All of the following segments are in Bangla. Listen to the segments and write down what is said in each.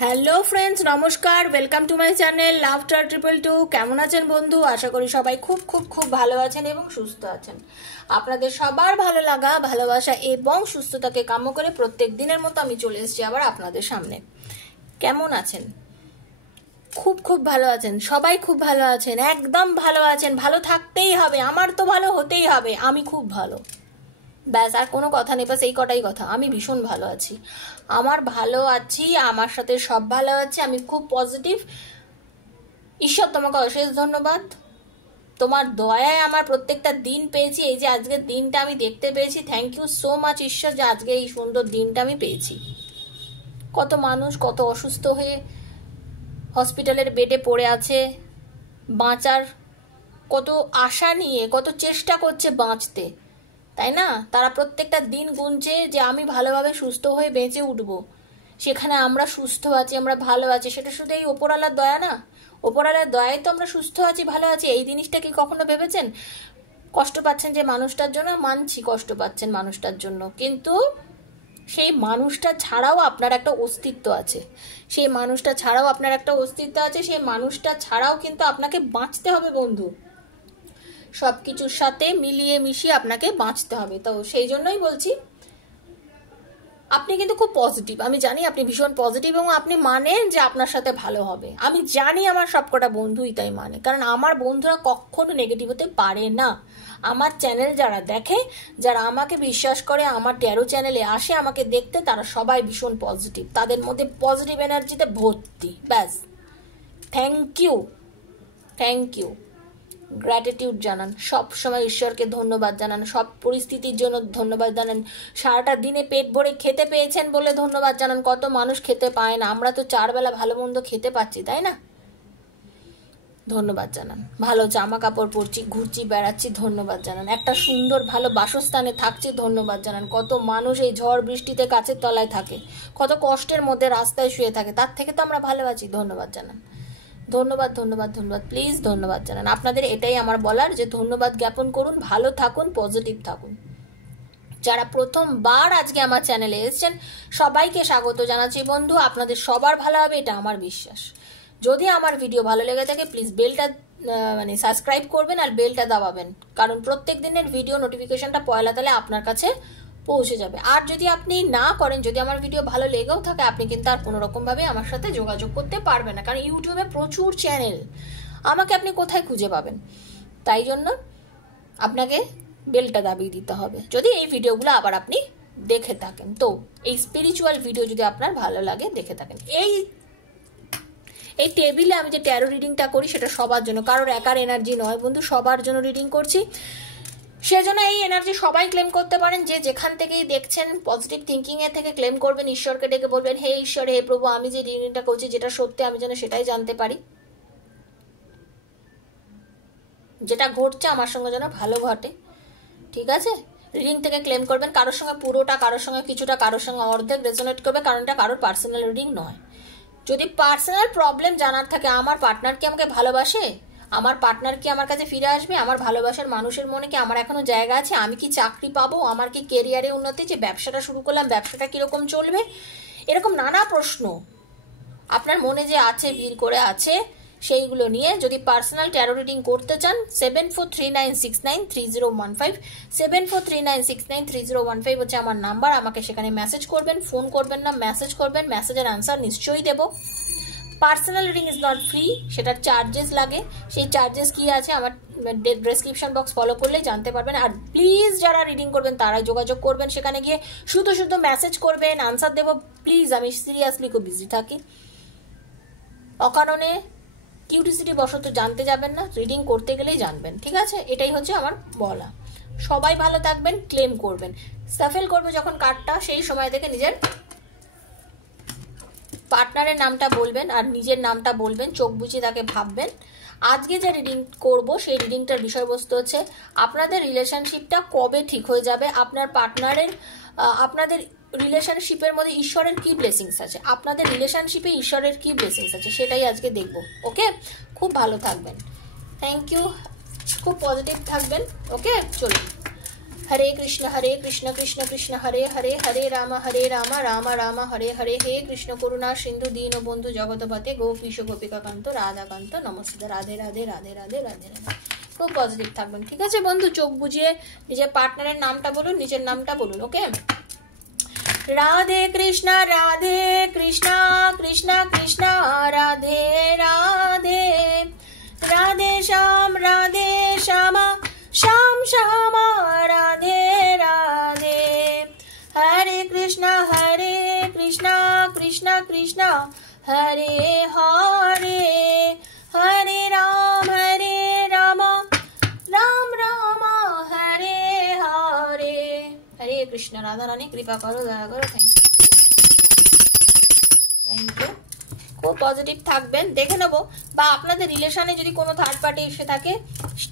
হ্যালো ফ্রেন্ডস, নমস্কার। Welcome to my channel love tarot 222। কেমন আছেন বন্ধু? আশা করি সবাই খুব খুব খুব ভালো আছেন এবং সুস্থ আছেন। আপনাদের সবার ভালো লাগা, ভালোবাসা এবং সুস্থতাকে কাম্য করে প্রত্যেক দিনের মতো আমি চলে এসেছি আবার আপনাদের সামনে। কেমন আছেন? খুব খুব ভালো আছেন? সবাই খুব ভালো আছেন? একদম ভালো আছেন? ভালো থাকতেই হবে, আমার তো ভালো হতেই হবে। আমি খুব ভালো, ব্যাস, আর কোনো কথা নেই, বাস এই কটাই কথা। আমি ভীষণ ভালো আছি, আমার ভালো আছি, আমার সাথে সব ভালো আছে, আমি খুব পজিটিভ। ঈশ্বর তোমাকে অশেষ ধন্যবাদ, তোমার দয়ায় আমার প্রত্যেকটা দিন পেয়েছি। এই যে আজকের দিনটা আমি দেখতে পেয়েছি, থ্যাংক ইউ সো মাচ ঈশ্বর, যে আজকে এই সুন্দর দিনটা আমি পেয়েছি। কত মানুষ কত অসুস্থ হয়ে হসপিটালের বেডে পড়ে আছে, বাঁচার কত আশা নিয়ে কত চেষ্টা করছে বাঁচতে, তাই না? তারা প্রত্যেকটা দিন গুনছে যে আমি ভালোভাবে সুস্থ হয়ে বেঁচে উঠব। সেখানে আমরা সুস্থ আছি, আমরা ভালো আছি, সেটা শুধু এই ওপরওয়ালার দয়া না। ওপরওয়ালার দয়ায় তো আমরা সুস্থ আছি, ভালো আছি। এই জিনিসটা কি কখনো ভেবেছেন? কষ্ট পাচ্ছেন যে মানুষটার জন্য, মানছি কষ্ট পাচ্ছেন মানুষটার জন্য, কিন্তু সেই মানুষটা ছাড়াও আপনার একটা অস্তিত্ব আছে। সেই মানুষটা ছাড়াও আপনার একটা অস্তিত্ব আছে, সেই মানুষটা ছাড়াও কিন্তু আপনাকে বাঁচতে হবে বন্ধু। সব কিছুর সাথে মিলিয়ে মিশিয়ে আপনাকে বাঁচতে হবে। তো সেই জন্যই বলছি, আপনি কিন্তু খুব পজিটিভ, আমি জানি আপনি ভীষণ পজিটিভ এবং আপনি মানেন যে আপনার সাথে ভালো হবে। আমি জানি আমার সবকটা বন্ধুই তাই মানে, কারণ আমার বন্ধুরা কখনো নেগেটিভ হতে পারে না। আমার চ্যানেল যারা দেখে, যারা আমাকে বিশ্বাস করে, আমার 13 চ্যানেলে আসে আমাকে দেখতে, তারা সবাই ভীষণ পজিটিভ, তাদের মধ্যে পজিটিভ এনার্জিতে ভর্তি। ব্যাস, thank you, thank you. Gratitude জানান, সব সময় ঈশ্বরকে ধন্যবাদ জানান, সব পরিস্থিতির জন্য ধন্যবাদ জানান। সারাটা দিনে পেট ভরে খেতে পেয়েছেন বলে ধন্যবাদ জানান। কত মানুষ খেতে পায় না, আমরা তো 4 বেলা ভালো মন্দ খেতে পাচ্ছি, তাই না? ধন্যবাদ জানান। ভালো জামা কাপড় পরছি, ঘুরছি, বেড়াচ্ছি, ধন্যবাদ জানান। একটা সুন্দর ভালো বাসস্থানে থাকছি, ধন্যবাদ জানান। কত মানুষ এই ঝড় বৃষ্টিতে গাছের তলায় থাকে, কত কষ্টের মধ্যে রাস্তায় শুয়ে থাকে, তার থেকে তো আমরা ভালো আছি, ধন্যবাদ জানান। ধন্যবাদ, ধন্যবাদ, ধন্যবাদ, প্লিজ ধন্যবাদ জানান। আপনাদের এটাই আমার বলার, যে ধন্যবাদ জ্ঞাপন করুন, ভালো থাকুন, পজিটিভ থাকুন। যারা প্রথমবার আজকে আমার চ্যানেলে এসেছেন, সবাইকে স্বাগত জানাচ্ছি বন্ধু। আপনাদের সবার ভালো হবে, এটা আমার বিশ্বাস। যদি আমার ভিডিও ভালো লেগে থাকে, প্লিজ বেলটা সাবস্ক্রাইব করবেন আর বেলটা দাবাবেন, কারণ প্রত্যেক দিনের ভিডিও নোটিফিকেশনটা পয়লা তালে আপনার কাছে পৌঁছে যাবে। আর যদি আপনি না করেন, যদি আমার ভিডিও ভালো লেগেও থাকে, আপনি কিন্তু আর কোনো রকমভাবে আমার সাথে যোগাযোগ করতে পারবেন না, কারণ ইউটিউবে প্রচুর চ্যানেল, আমাকে আপনি কোথায় খুঁজে পাবেন? তাই জন্য আপনাকে বেলটা দাবিয়ে দিতে হবে, যদি এই ভিডিওগুলো আবার আপনি দেখে থাকেন। তো এই স্পিরিচুয়াল ভিডিও যদি আপনার ভালো লাগে দেখে থাকেন, এই টেবিলে আমি যে ট্যারো রিডিংটা করি সেটা সবার জন্য, কারোর একার এনার্জি নয় বন্ধু, সবার জন্য রিডিং করছি। সেজন্য এই এনার্জি সবাই ক্লেম করতে পারেন, যে যেখান থেকেই দেখছেন পজিটিভ থিঙ্কিং এর থেকে ক্লেম করবেন, ঈশ্বরকে ডেকে বলবেন, হে ঈশ্বর, হে প্রভু, আমি যে রিডিংটা করছি যেটা সত্যি, আমি যেন সেটাই জানতে পারি, যেটা ঘটছে আমার সঙ্গে যেন ভালো ঘটে। ঠিক আছে? রিডিং থেকে ক্লেম করবেন, কারোর সঙ্গে পুরোটা, কারোর সঙ্গে কিছুটা, কারোর সঙ্গে অর্ধেক রেজোনেট করবে, কারণ এটা কারোর পার্সোনাল রিডিং নয়। যদি পার্সোনাল প্রবলেম জানার থাকে, আমার পার্টনার কি আমাকে ভালোবাসে, আমার পার্টনার কি আমার কাছে ফিরে আসবে, আমার ভালোবাসার মানুষের মনে কি আমার এখনো জায়গা আছে, আমি কি চাকরি পাবো, আমার কি কেরিয়ারে উন্নতি, যে ব্যবসাটা শুরু করলাম ব্যবসাটা কিরকম চলবে, এরকম নানা প্রশ্ন আপনার মনে যে আছে, ভিড় করে আছে, সেইগুলো নিয়ে যদি পার্সোনাল ট্যারো রিডিং করতে চান, 7439693015, 7439693015 হচ্ছে আমার নাম্বার। আমাকে সেখানে মেসেজ করবেন, ফোন করবেন না, মেসেজ করবেন, মেসেজের আনসার নিশ্চয়ই দেব। Personal reading is not free, সেটার চার্জেস লাগে। সেই চার্জেস কি আছে আমার ডেসক্রিপশন বক্স ফলো করলে জানতে পারবেন। আর প্লিজ যারা রিডিং করবেন তারা যোগাযোগ করবেন, সেখানে গিয়ে শুধু শুধু মেসেজ করবেন, আনসার দেবো প্লিজ। আমি সিরিয়াসলি খুব বিজি থাকি, অকারণে কিউরিসিটি বশত জানতে যাবেন না, রিডিং করতে গেলেই জানবেন। ঠিক আছে? এটাই হচ্ছে আমার বলা। সবাই ভালো থাকবেন, ক্লেম করবেন। সাফেল করবে যখন কার্ডটা, সেই সময় থেকে নিজের পার্টনারের নামটা বলবেন আর নিজের নামটা বলবেন, চোখ বুঝিয়ে তাকে ভাববেন। আজকে যে রিডিং করব সেই রিডিংটার বিষয়বস্তু হচ্ছে আপনাদের রিলেশনশিপটা কবে ঠিক হয়ে যাবে, আপনার পার্টনারের, আপনাদের রিলেশনশিপের মধ্যে ঈশ্বরের কি ব্লেসিংস আছে, আপনাদের রিলেশনশিপে ঈশ্বরের কি ব্লেসিংস আছে, সেটাই আজকে দেখব। ওকে? খুব ভালো থাকবেন, থ্যাংক ইউ, খুব পজিটিভ থাকবেন। ওকে, চলুন। हरे कृष्ण कृष्ण कृष्ण हरे हरे, हरे राम राम राम हरे हरे। हे कृष्ण करुणा सिंधु दीन बंधु जगतपते गोपीश गोपिका कांत राधा कांत नमस्ते। राधे राधे राधे राधे राधे राधे। খুব পজিটিভ থাকবেন, ঠিক আছে বন্ধু? চোখ বুঝিয়ে নিজের পার্টনারের নামটা বলুন, নিজের নামটা বলুন, ওকে? রাধে কৃষ্ণ কৃষ্ণ কৃষ্ণ রাধে রাধে, রাধে শ্যাম শ্যাম শ্যাম রাধে রাধে। হরে কৃষ্ণ কৃষ্ণ কৃষ্ণ হরে হরে, হরে রাম রাম রাম হরে হরে। হরে কৃষ্ণ। রাধা রানী কৃপা করো, দয়া করো। Thank you. খুব পজিটিভ থাকবেন। দেখে নেবো বা আপনাদের রিলেশনে যদি কোনো থার্ড পার্টি এসে থাকে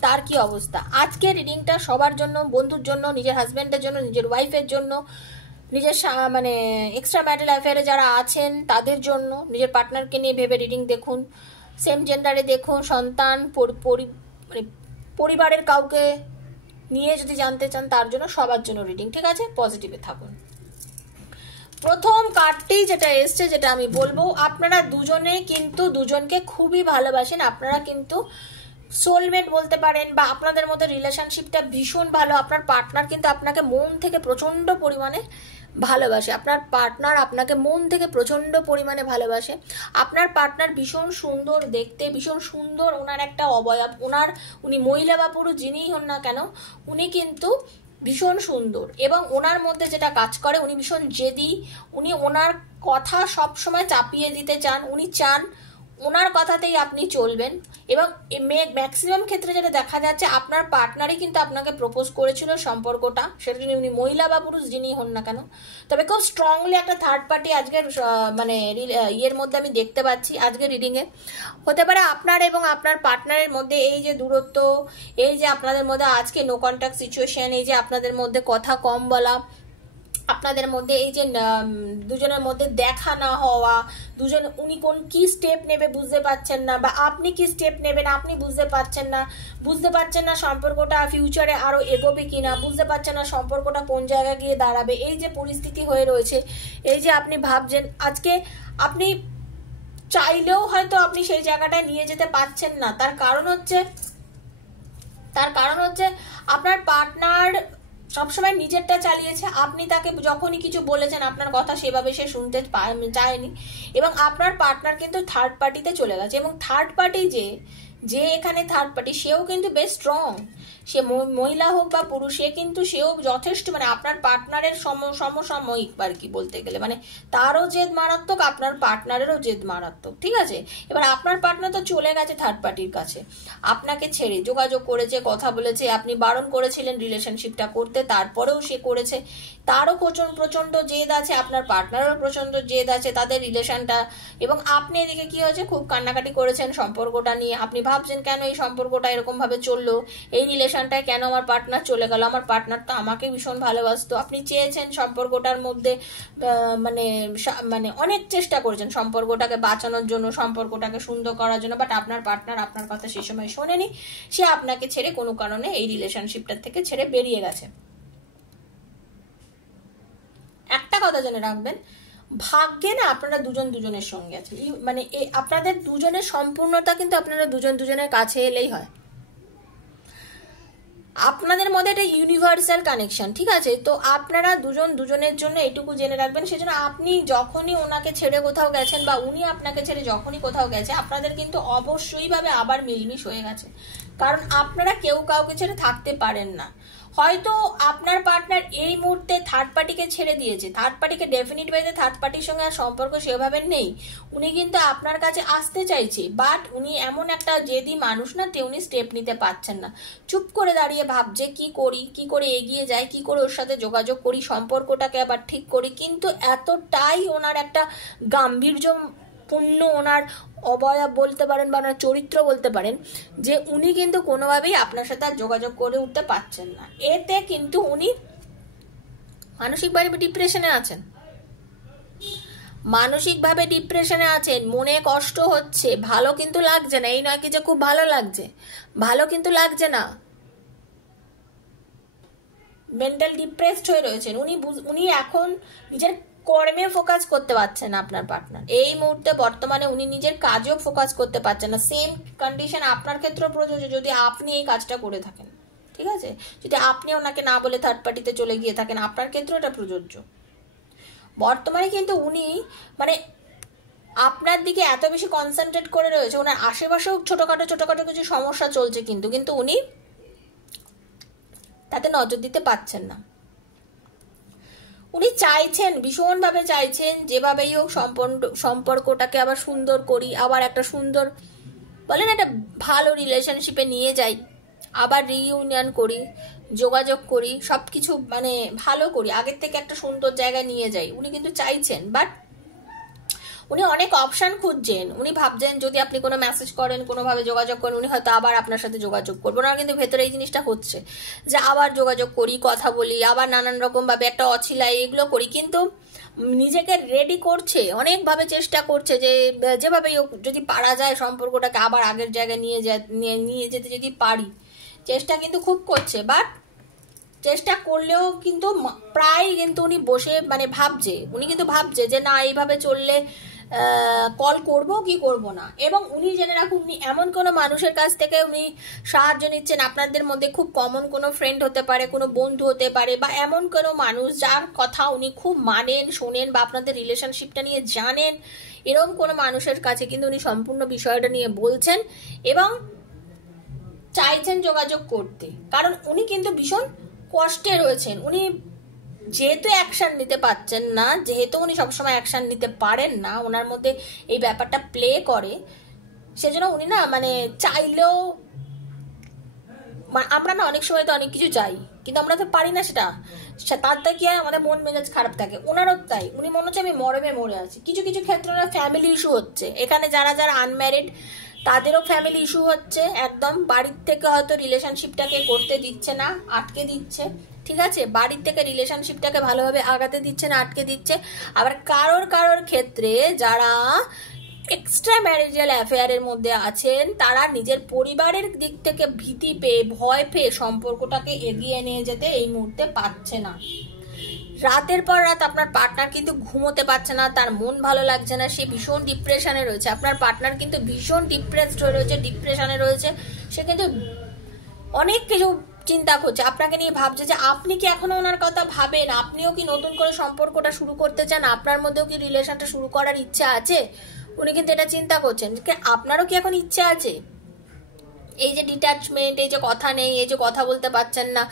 তার কি অবস্থা। আজকের রিডিংটা সবার জন্য, বন্ধুর জন্য, নিজের হাজব্যান্ডের জন্য, নিজের ওয়াইফের জন্য, নিজের মানে এক্সট্রা ম্যারিটাল অ্যাফেয়ারে যারা আছেন তাদের জন্য। নিজের পার্টনারকে নিয়ে ভেবে রিডিং দেখুন, সেম জেন্ডারে দেখুন, সন্তান, মানে পরিবারের কাউকে নিয়ে যদি জানতে চান তার জন্য, সবার জন্য রিডিং, ঠিক আছে? পজিটিভে থাকুন। প্রথম কার্ডটি যেটা এসছে, যেটা আমি বলবো, আপনারা দুজনে কিন্তু দুজনকে খুবই ভালোবাসেন। আপনারা কিন্তু সোলমেট বলতে পারেন, বা আপনাদের মধ্যে রিলেশনশিপটা ভীষণ ভালো। আপনার পার্টনার কিন্তু আপনাকে মন থেকে প্রচন্ড পরিমাণে ভালোবাসে। আপনার পার্টনার আপনাকে মন থেকে প্রচন্ড পরিমাণে ভালোবাসে। আপনার পার্টনার ভীষণ সুন্দর দেখতে, ভীষণ সুন্দর ওনার একটা অবয়ব। উনি মহিলা বা পুরুষ যিনিই হন না কেন, উনি কিন্তু ভীষণ সুন্দর। এবং ওনার মধ্যে যেটা কাজ করে, উনি ভীষণ জেদি। উনি ওনার কথা সব সময় চাপিয়ে দিতে চান। উনি চান ওনার কথাতেই আপনি চলবেন। এবং ম্যাক্সিমাম ক্ষেত্রে যেটা দেখা যাচ্ছে, আপনার পার্টনারই কিন্তু আপনাকে প্রপোজ করেছিল সম্পর্কটা, সেটা উনি মহিলা বা পুরুষ যিনি হন না কেন। তবে খুব স্ট্রংলি একটা থার্ড পার্টি আজকের মানে ইয়ের মধ্যে আমি দেখতে পাচ্ছি। আজকের রিডিংয়ে হতে পারে আপনার এবং আপনার পার্টনারের মধ্যে এই যে দূরত্ব, এই যে আপনাদের মধ্যে আজকে নো কন্ট্যাক্ট সিচুয়েশন, এই যে আপনাদের মধ্যে কথা কম বলা, আপনাদের মধ্যে এই যে দুজনের মধ্যে দেখা না হওয়া, উনি কি স্টেপ নেবে বুঝতে পারছেন না, বা আপনি কি স্টেপ নেবেন আপনি বুঝতে পারছেন না সম্পর্কটা ফিউচারে আরো এগোবে কিনা, বুঝতে পারছেন না সম্পর্কটা কোন জায়গায় গিয়ে দাঁড়াবে। এই যে পরিস্থিতি হয়ে রয়েছে, এই যে আপনি ভাবছেন, আজকে আপনি চাইলেও হয়তো আপনি সেই জায়গাটায় নিয়ে যেতে পারছেন না। তার কারণ হচ্ছে আপনার পার্টনার সবসময় নিজেরটা চালিয়েছে। আপনি তাকে যখনই কিছু বলেছেন আপনার কথা সেভাবে সে শুনতে চায়নি, এবং আপনার পার্টনার কিন্তু থার্ড পার্টিতে চলে গেছে। এবং থার্ড পার্টি যে এখানে থার্ড পার্টি, সেও কিন্তু বেশ স্ট্রং। সে মহিলা হোক বা পুরুষ, সেও যথেষ্ট, মানে আপনার পার্টনারের সমসাময়িক আর কি বলতে গেলে, মানে তারও জেদ মারাত্মক, আপনার পার্টনারেরও জেদ মারাত্মক, ঠিক আছে? এবার আপনার পার্টনার তো চলে গেছে থার্ড পার্টির কাছে, আপনাকে ছেড়ে যোগাযোগ করেছে, কথা বলেছে, আপনি বারণ করেছিলেন রিলেশনশিপটা করতে, তারপরেও সে করেছে। তারও প্রচন্ড জেদ আছে, আপনার পার্টনারেরও প্রচন্ড জেদ আছে তাদের রিলেশনটা। এবং আপনি এদিকে কি হয়েছে, খুব কান্নাকাটি করেছেন সম্পর্কটা নিয়ে। আপনি ভাবছেন কেন এই সম্পর্কটা এরকম ভাবে চললো, এই রিলেশনটায় কেন আমার পার্টনার চলে গেল, আমার পার্টনার তো আমাকে ভীষণ ভালোবাসতো। আপনি চেয়েছেন সম্পর্কটার মধ্যে মানে অনেক চেষ্টা করেছেন সম্পর্কটাকে বাঁচানোর জন্য, সম্পর্কটাকে সুন্দর করার জন্য, বাট আপনার পার্টনার আপনার কথা সে সময় শোনেনি। সে আপনাকে ছেড়ে কোনো কারণে এই রিলেশনশিপটার থেকে ছেড়ে বেরিয়ে গেছে। একটা কথা জেনে রাখবেন, ভাগ্যে না আপনারা দুজনের সঙ্গে আছেন, মানে আপনাদের দুজনের সম্পূর্ণতা কিন্তু আপনারা দুজনের কাছে এলেই হয়। আপনাদের মধ্যে একটা ইউনিভার্সাল কানেকশন, ঠিক আছে? তো আপনারা দুজনের জন্য এইটুকু জেনে রাখবেন, সেজন্য আপনি যখনই ওনাকে ছেড়ে কোথাও গেছেন, বা উনি আপনাকে ছেড়ে যখনই কোথাও গেছে, আপনাদের কিন্তু অবশ্যই ভাবে আবার মিলমিশ হয়ে গেছে। কারণ আপনারা কেউ কাউকে ছেড়ে থাকতে পারেন না। হয়তো আপনার পার্টনার এই মুহূর্তে থার্ড পার্টিকে ছেড়ে দিয়েছে, থার্ড পার্টিকে ডেফিনিট ওয়েতে থার্ড পার্টির সঙ্গে আর সম্পর্ক সেভাবে নেই, উনি কিন্তু আপনার কাছে আসতে চাইছে, বাট উনি এমন একটা জেদি মানুষ না, উনি স্টেপ নিতে পারছেন না। চুপ করে দাঁড়িয়ে ভাবছে কি করি, কি করে এগিয়ে যাই, কি করে ওর সাথে যোগাযোগ করি, সম্পর্কটাকে আবার ঠিক করি। কিন্তু এতটাই ওনার একটা গাম্ভীর্যপূর্ণ ওনার অবয়ব বলতে পারেন, বা ওনার চরিত্র বলতে পারেন, যে উনি কিন্তু কোনোভাবেই আপনার সাথে আর যোগাযোগ করে উঠতে পারছেন না। এতে কিন্তু উনি মানসিকভাবে ডিপ্রেশনে আছেন, মনে কষ্ট হচ্ছে, ভালো কিন্তু লাগছে না। এই নয় কি যে খুব ভালো লাগছে, ভালো কিন্তু লাগছে না, মেন্টাল ডিপ্রেসড হয়ে রয়েছেন। উনি এখন নিজের কর্মে ফোকাস করতে পারছেন না আপনার পার্টনার। এই মুহূর্তে বর্তমানে উনি নিজের কাজেও ফোকাস করতে পারছেন না। সেম কন্ডিশন আপনার ক্ষেত্রেও প্রযোজ্য যদি আপনি এই কাজটা করে থাকেন, ঠিক আছে? যদি আপনি ওনাকে না বলে থার্ড পার্টিতে চলে গিয়ে থাকেন, আপনার ক্ষেত্রেও এটা প্রযোজ্য। বর্তমানে কিন্তু উনি মানে আপনার দিকে এত বেশি কনসেন্ট্রেট করে রয়েছে, ওনার আশেপাশেও ছোটখাটো কিছু সমস্যা চলছে, কিন্তু উনি তাতে নজর দিতে পারছেন না। উনি চাইছেন, ভীষণভাবে চাইছেন, যেভাবেই হোক সম্পর্কটাকে আবার সুন্দর করি, আবার একটা সুন্দর বলেন একটা ভালো রিলেশনশিপে নিয়ে যাই, আবার রিইউনিয়ন করি, যোগাযোগ করি, সব কিছু মানে ভালো করি, আগের থেকে একটা সুন্দর জায়গায় নিয়ে যাই। উনি কিন্তু চাইছেন, বাট উনি অনেক অপশন খুঁজছেন। উনি ভাবছেন যদি আপনি কোনো মেসেজ করেন, কোনোভাবে যোগাযোগ করেন, উনি হয়তো আবার আপনার সাথে যোগাযোগ করবেন। ওনার কিন্তু ভেতরে এই জিনিসটা হচ্ছে যে আবার যোগাযোগ করি, কথা বলি, আবার নানান রকম ভাবে একটা অছিলাই এগুলো করি, কিন্তু নিজেকে রেডি করছে, অনেকভাবে চেষ্টা করছে যে যেভাবেই যদি পারা যায় সম্পর্কটাকে আবার আগের জায়গায় নিয়ে যেতে যদি পারি, চেষ্টা কিন্তু খুব করছে। বাট চেষ্টা করলেও কিন্তু প্রায় কিন্তু উনি বসে মানে উনি কিন্তু ভাবছে যে না এইভাবে চললে কল করব কি করব না। এবং উনি জেনে রাখুন, উনি এমন কোনো মানুষের কাছ থেকে উনি সাহায্য নিচ্ছেন, আপনাদের মধ্যে খুব কমন কোনো ফ্রেন্ড হতে পারে, কোনো বন্ধু হতে পারে, বা এমন কোনো মানুষ যার কথা উনি খুব মানেন, শোনেন, বা আপনাদের রিলেশনশিপটা নিয়ে জানেন, এরকম কোনো মানুষের কাছে কিন্তু উনি সম্পূর্ণ বিষয়টা নিয়ে বলছেন এবং চাইছেন যোগাযোগ করতে। কারণ উনি কিন্তু ভীষণ কষ্টে রয়েছেন। উনি যেহেতু অ্যাকশন নিতে পারছেন না, যেহেতু উনি সবসময় অ্যাকশন নিতে পারেন না, ওনার মধ্যে এই ব্যাপারটা প্লে করে, সেজন্য উনি না মানে চাইলেও, আমরা না অনেক সময় তো অনেক কিছু চাই, কিন্তু আমরা তো পারি না সেটা। তার কি হয়, আমাদের মন মেজাজ খারাপ থাকে। ওনারও তাই, উনি মনে হচ্ছে আমি মরে আছি। কিছু কিছু ক্ষেত্রে ওনার ফ্যামিলি ইস্যু হচ্ছে। এখানে যারা আনম্যারিড তাদেরও ফ্যামিলি ইস্যু হচ্ছে, একদম বাড়ির থেকে হয়তো রিলেশনশিপটাকে করতে দিচ্ছে না, আটকে দিচ্ছে, ঠিক আছে? বাড়ির থেকে রিলেশনশিপটাকে ভালোভাবে আগাতে দিচ্ছে না, আটকে দিচ্ছে। আবার কারোর ক্ষেত্রে যারা এক্সট্রা ম্যারিজাল অ্যাফেয়ারের মধ্যে আছেন, তারা নিজের পরিবারের দিক থেকে ভীতি পেয়ে, ভয় পেয়ে সম্পর্কটাকে এগিয়ে নিয়ে যেতে এই মুহূর্তে পারছে না। রাতের পর রাত আপনার পার্টনার কিন্তু ঘুমোতে পারছে না, তার মন ভালো লাগছে না, সে ভীষণ ডিপ্রেশনে রয়েছে। আপনার পার্টনার কিন্তু ভীষণ ডিপ্রেসড হয়ে রয়েছে, ডিপ্রেশনে রয়েছে। সে কিন্তু অনেক কিছু চিন্তা করছে, আপনাকে নিয়ে ভাবছে যে আপনি কি এখনো ওনার কথা ভাবেন, আপনিও কি নতুন করে সম্পর্কটা শুরু করতে চান, আপনার মধ্যেও কি রিলেশনটা শুরু করার ইচ্ছা আছে। উনি কিন্তু এটা চিন্তা করছেন, আপনারও কি এখন ইচ্ছা আছে। এই যে ডিট্যাচমেন্ট, এই যে কথা নেই, এই যে কথা বলতে পারছেন না,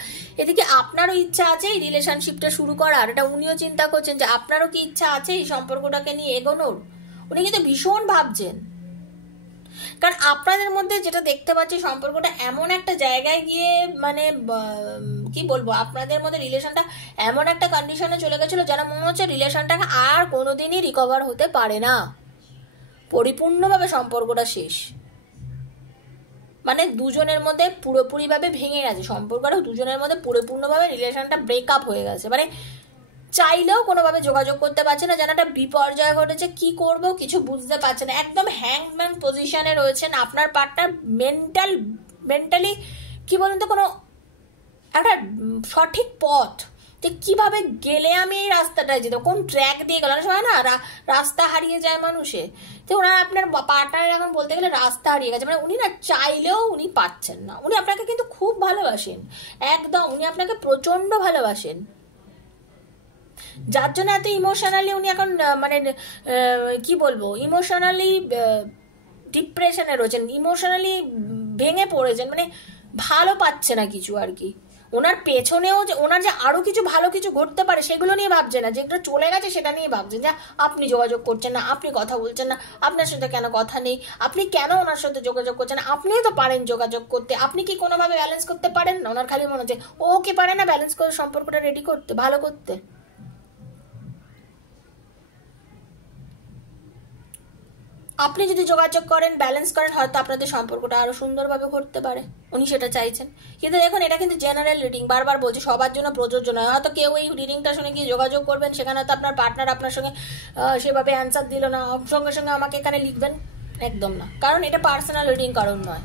এদিকে আপনারও ইচ্ছা আছে এই রিলেশনশিপটা শুরু করার। এটা উনিও চিন্তা করছেন যে আপনারও কি ইচ্ছা আছে এই সম্পর্কটাকে নিয়ে এগোনোর। উনি কিন্তু ভীষণ ভাবছেন, কারণ আপনাদের মধ্যে যেটা দেখতে পাচ্ছি, সম্পর্কটা এমন একটা জায়গায় গিয়ে মানে কি বলবো, আপনাদের মধ্যে রিলেশনটা এমন একটা কন্ডিশনে চলে গেছিল যারা মনে হচ্ছে রিলেশনটাকে আর কোনোদিনই রিকভার হতে পারে না, পরিপূর্ণভাবে সম্পর্কটা শেষ। মানে দুজনের মধ্যে পুরোপুরিভাবে ভেঙে গেছে সম্পর্কটা, দুজনের মধ্যে পরিপূর্ণভাবে রিলেশনটা ব্রেকআপ হয়ে গেছে। মানে চাইলেও কোনোভাবে যোগাযোগ করতে পারছে না, যেন একটা বিপর্যয় ঘটেছে, কি করব কিছু বুঝতে পারছে না। একদম হ্যাংম্যান পজিশনে রয়েছেন আপনার পার্টনার। মেন্টালি কি বলুন তো, কোনো একটা সঠিক পথ যে কিভাবে গেলে আমি এই রাস্তাটায় যেতে, কোন ট্র্যাক দিয়ে গেল। অনেক সময় না রাস্তা হারিয়ে যায় মানুষে, তো ওনার আপনার পার্টনার এখন বলতে গেলে রাস্তা হারিয়ে গেছে। মানে উনি না চাইলেও উনি পাচ্ছেন না। উনি আপনাকে কিন্তু খুব ভালোবাসেন, একদম উনি আপনাকে প্রচন্ড ভালোবাসেন, যার জন্য এত ইমোশনালি উনি এখন মানে কি বলবো, ইমোশনালি ডিপ্রেশনে রয়েছেন, ইমোশনালি ভেঙে পড়েছেন, মানে ভালো পাচ্ছে না কিছু আর কি। ওনার পেছনেও যে ওনার যে আরো কিছু ভালো কিছু ঘটতে পারে সেগুলো নিয়ে ভাবছে না, যেগুলো চলে গেছে সেটা নিয়ে ভাবছেন, যে আপনি যোগাযোগ করছেন না, আপনি কথা বলছেন না, আপনার সাথে কেন কথা নেই, আপনি কেন ওনার সাথে যোগাযোগ করছেন না, আপনিও তো পারেন যোগাযোগ করতে, আপনি কি কোনোভাবে ব্যালেন্স করতে পারেন না। ওনার খালি মনে হচ্ছে ও কি পারে না ব্যালেন্স করে সম্পর্কটা রেডি করতে, ভালো করতে। আপনি যদি যোগাযোগ করেন, ব্যালেন্স করেন, হয়তো আপনাদের সম্পর্কটা আরো সুন্দরভাবে করতে পারে। উনি সেটা চাইছেন। কিন্তু দেখুন, এটা কিন্তু জেনারেল রিডিং, বারবার বলছি, সবার জন্য প্রযোজ্য নয়। হয়তো কেউ এই রিডিংটা শুনে গিয়ে যোগাযোগ করবেন, সেখানে হয়তো আপনার পার্টনার আপনার সঙ্গে সেভাবে অ্যান্সার দিল না, সঙ্গে সঙ্গে আমাকে এখানে লিখবেন একদম না, কারণ এটা পার্সোনাল রিডিং কারণ নয়।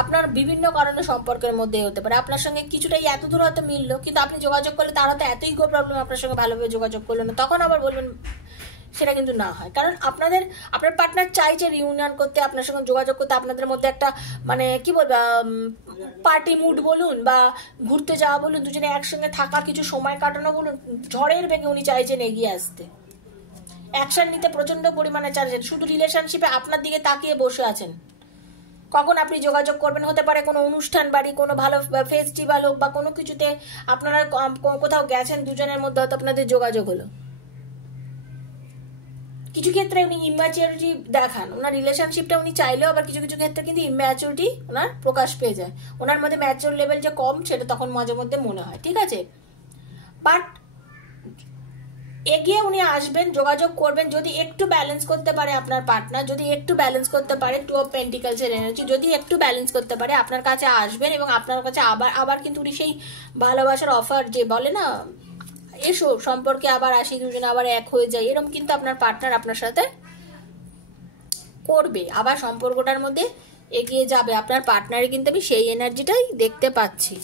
আপনার বিভিন্ন কারণে সম্পর্কের মধ্যে হতে পারে আপনার সঙ্গে কিছুটাই এত দূর হয়তো মিললো, কিন্তু আপনি যোগাযোগ করলে তার হয়তো এতই গো প্রবলেম আপনার সঙ্গে ভালোভাবে যোগাযোগ করলো না, তখন আবার বলবেন সেটা কিন্তু না হয়। কারণ আপনার পার্টনার চাইছে রিউনিয়ন করতে, আপনার সঙ্গে যোগাযোগ করতে, আপনাদের মধ্যে একটা মানে কি বলবো পার্টি মুড বলুন বা ঘুরতে যাওয়া বলুন, দুজনে একসঙ্গে থাকা, কিছু সময় কাটানো বলুন, ঝড়ের বেগে উনি চাইছেন এগিয়ে আসতে, অ্যাকশন নিতে প্রচন্ড পরিমাণে চাইছেন। শুধু রিলেশনশিপে আপনার দিকে তাকিয়ে বসে আছেন কখন আপনি যোগাযোগ করবেন। হতে পারে কোনো অনুষ্ঠান বাড়ি, কোনো ভালো ফেস্টিভ্যাল হোক বা কোনো কিছুতে আপনারা কোথাও গেছেন, দুজনের মধ্যে হয়তো আপনাদের যোগাযোগ হলো। কিছু ক্ষেত্রে উনি ইম্যাচিউরিটি দেখান, ওনার রিলেশনশিপটা উনি চাইলেও আবার কিছু কিছু ক্ষেত্রে কিন্তু ইম্যাচিউরিটি ওনার প্রকাশ পেয়ে যায়, ওনার মধ্যে ম্যাচিউর লেভেল যে কম সেটা তখন মাঝে মধ্যে মনে হয়, ঠিক আছে। বাট এগিয়ে উনি আসবেন, যোগাযোগ করবেন, যদি একটু ব্যালেন্স করতে পারে আপনার পার্টনার, যদি একটু ব্যালেন্স করতে পারে টু অফ পেন্টিকলসের এনার্জি, যদি একটু ব্যালেন্স করতে পারে আপনার কাছে আসবেন, এবং আপনার কাছে আবার কিন্তু উনি সেই ভালোবাসার অফার যে বলে না এসো সম্পর্কে আবার আসি, দুজনে আবার এক হয়ে যায়, এরকম কিন্তু আপনার পার্টনার আপনার সাথে করবে, আবার সম্পর্কটার মধ্যে এগিয়ে যাবে আপনার পার্টনারে, কিন্তু আমি সেই এনার্জিটাই দেখতে পাচ্ছি।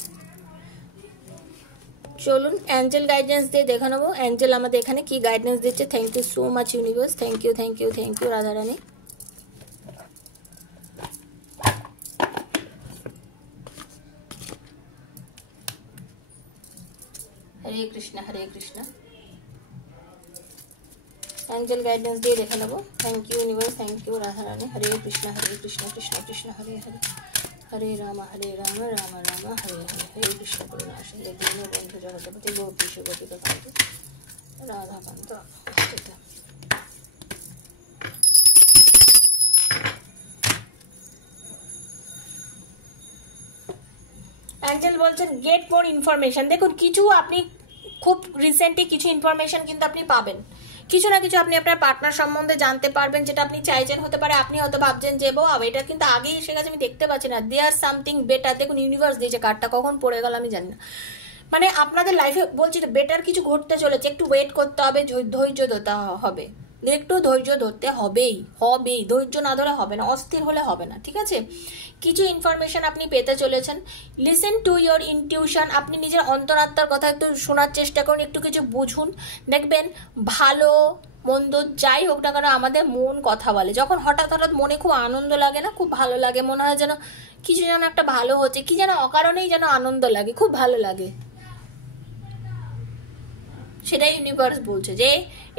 চলুন অ্যাঞ্জেল গাইডেন্স দিয়ে দেখে নেবো অ্যাঞ্জেল আমাদের এখানে কি গাইডেন্স দিচ্ছে। Thank you so much universe, thank you thank you thank you Radharani. Hare Krishna Hare Krishna. Angel guidance দিয়ে দেখে নেবো। Thank you universe, thank you Radharani. Hare Krishna Krishna Krishna Hare Hare, Hare Ram Ram Ram Hare Hare, Hare Krishna করুণা সিন্ধু দীনবন্ধু জগৎপতি গৌরী সুগতিত কান্ত রাধাকান্ত। অ্যাঞ্জেল বলছেন গেট মোর ইনফরমেশন। দেখুন কিছু আপনি খুব রিসেন্টলি কিছু ইনফরমেশন কিন্তু আপনি পাবেন, কিছু না কিছু আপনি আপনার পার্টনার সম্বন্ধে জানতে পারবেন যেটা আপনি চাইছেন। হতে পারে আপনি হয়তো ভাবছেন যে এটা কিন্তু আগেই এসে গেছে, আমি দেখতে পাচ্ছি না, দেয়ার সামথিং বেটার। দেখুন ইউনিভার্স দিয়েছে কার্ডটা, কখন পড়ে গেল আমি জানি না। মানে আপনাদের লাইফে বলছি বেটার কিছু ঘটতে চলেছে, একটু ওয়েট করতে হবে, ধৈর্য ধরতে হবে, একটু ধৈর্য ধরতে হবেই, ধৈর্য না ধরে হবে না, অস্থির হলে হবে না, ঠিক আছে। কিছু ইনফরমেশন আপনি পেতে চলেছেন। লিসেন টু ইয়োর ইনটিউশন, আপনি নিজের অন্তরাত্মার কথা একটু শোনার চেষ্টা করুন, একটু কিছু বুঝুন, দেখবেন ভালো মন্দ যাই হোক না কেন আমাদের মন কথা বলে। যখন হঠাৎ মনে খুব আনন্দ লাগে না, খুব ভালো লাগে, মনে হয় যেন কিছু যেন একটা ভালো হচ্ছে, কি যেন অকারণেই যেন আনন্দ লাগে, খুব ভালো লাগে, সেটাই ইউনিভার্স বলছে যে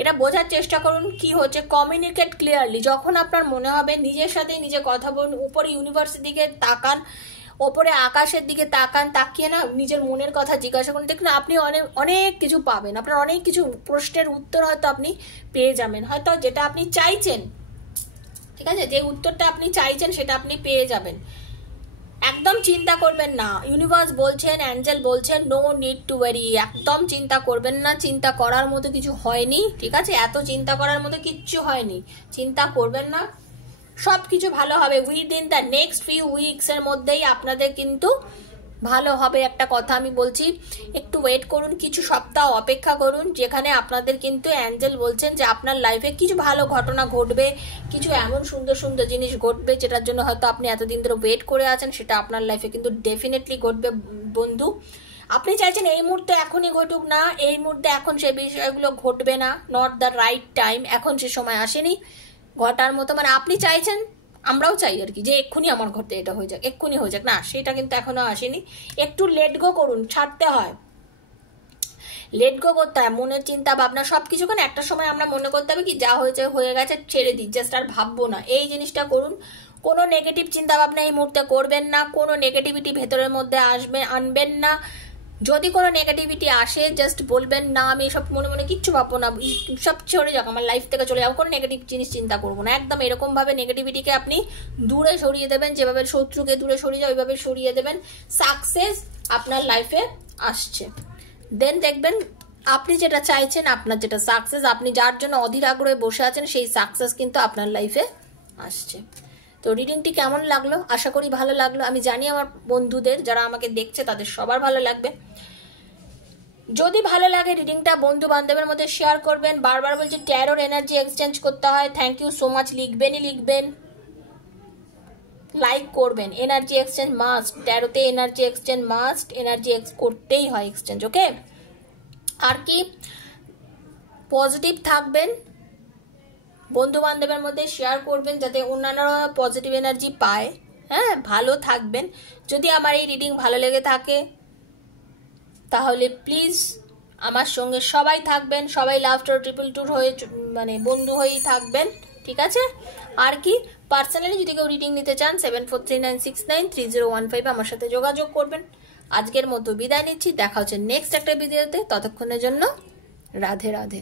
এটা বোঝার চেষ্টা করুন কি হচ্ছে। কমিউনিকেট ক্লিয়ারলি, যখন আপনার মনে হবে নিজের সাথে নিজে কথা বলুন, উপরে ইউনিভার্সের দিকে তাকান, ওপরে আকাশের দিকে তাকান, তাকিয়ে না নিজের মনের কথা জিজ্ঞাসা করুন, দেখুন আপনি অনেক কিছু পাবেন, আপনার অনেক কিছু প্রশ্নের উত্তর হয়তো আপনি পেয়ে যাবেন, হয়তো যেটা আপনি চাইছেন, ঠিক আছে, যে উত্তরটা আপনি চাইছেন সেটা আপনি পেয়ে যাবেন। একদম চিন্তা করবেন না, ইউনিভার্স বলছেন, অ্যাঞ্জেল বলছেন নো নিড টু ওয়ারি, একদম চিন্তা করবেন না, চিন্তা করার মতো কিছু হয়নি, ঠিক আছে, এত চিন্তা করার মতো কিচ্ছু হয়নি, চিন্তা করবেন না, সব কিছু ভালো হবে। Within the next few weeks এর মধ্যেই আপনাদের কিন্তু ভালো হবে, একটা কথা আমি বলছি, একটু ওয়েট করুন, কিছু সপ্তাহ অপেক্ষা করুন, যেখানে আপনাদের কিন্তু অ্যাঞ্জেল বলছেন যে আপনার লাইফে কিছু ভালো ঘটনা ঘটবে, কিছু এমন সুন্দর সুন্দর জিনিস ঘটবে যেটার জন্য হয়তো আপনি এতদিন ধরে ওয়েট করে আছেন, সেটা আপনার লাইফে কিন্তু ডেফিনেটলি ঘটবে বন্ধু। আপনি চাইছেন এই মুহূর্তে এখনই ঘটুক না, এই মুহূর্তে এখন সেই বিষয়গুলো ঘটবে না, নট দ্য রাইট টাইম, এখন সে সময় আসেনি ঘটার মতো, মানে আপনি চাইছেন, আমরাও চাই আর কি যে এক্ষুনি আমার ঘরতে এটা হয়ে যাক, এক্ষুনি হয়ে যাক, না সেটা কিন্তু এখনো আসেনি। একটু লেট গো করুন, ছাড়তে হয়, লেট গো করতে হয়, মনের চিন্তা ভাবনা সবকিছু, কারণ একটা সময় আমরা মনে করতে হবে কি যা হয়েছে হয়ে গেছে, ছেড়ে দিই, জাস্ট আর ভাববো না, এই জিনিসটা করুন। কোনো নেগেটিভ চিন্তা ভাবনা এই মুহূর্তে করবেন না, কোনো নেগেটিভিটি ভেতরের মধ্যে আনবেন না। যদি কোনো নেগেটিভিটি আসে জাস্ট বলবেন না আমি সব মনে মনে কিচ্ছু ভাববো না, সব চলে যাক, আমার লাইফ থেকে চলে যাবো, কোনো নেগেটিভ জিনিস চিন্তা করবো না, একদম এরকম ভাবে নেগেটিভিটিকে আপনি দূরে সরিয়ে দেবেন, যেভাবে শত্রুকে দূরে সরিয়ে যায় ওইভাবে সরিয়ে দেবেন, সাকসেস আপনার লাইফে আসছে, দেন দেখবেন আপনি যেটা চাইছেন, আপনার যেটা সাকসেস, আপনি যার জন্য অধীর আগ্রহে বসে আছেন সেই সাকসেস কিন্তু আপনার লাইফে আসছে। তো রিডিংটি কেমন লাগলো? আশা করি ভালো লাগলো, আমি জানি আমার বন্ধুদের যারা আমাকে দেখছে তাদের সবার ভালো লাগবে। যদি ভালো লাগে রিডিংটা বন্ধু বান্ধবের মধ্যে শেয়ার করবেন। বারবার বলছি ট্যারোর এনার্জি এক্সচেঞ্জ করতে হয়, থ্যাংক ইউ সো মাচ, লিখবেনই লিখবেন, লাইক করবেন। এনার্জি এক্সচেঞ্জ মাস্ট, 13তে এনার্জি এক্সচেঞ্জ মাস্ট, এনার্জি করতেই হয় এক্সচেঞ্জ, ওকে। আর কি, পজিটিভ থাকবেন, বন্ধু বান্ধবের মধ্যে শেয়ার করবেন যাতে অন্যান্যরা পজিটিভ এনার্জি পায়। হ্যাঁ, ভালো থাকবেন। যদি আমার এই রিডিং ভালো লেগে থাকে তাহলে প্লিজ আমার সঙ্গে সবাই থাকবেন, সবাই লাভটার 222 হয়ে মানে বন্ধু হয়েই থাকবেন, ঠিক আছে। আর কি, পার্সোনালি যদি কেউ রিডিং নিতে চান 7439693015 আমার সাথে যোগাযোগ করবেন। আজকের মতো বিদায় নিচ্ছি, দেখা হচ্ছে নেক্সট একটা ভিডিওতে। ততক্ষণের জন্য রাধে রাধে।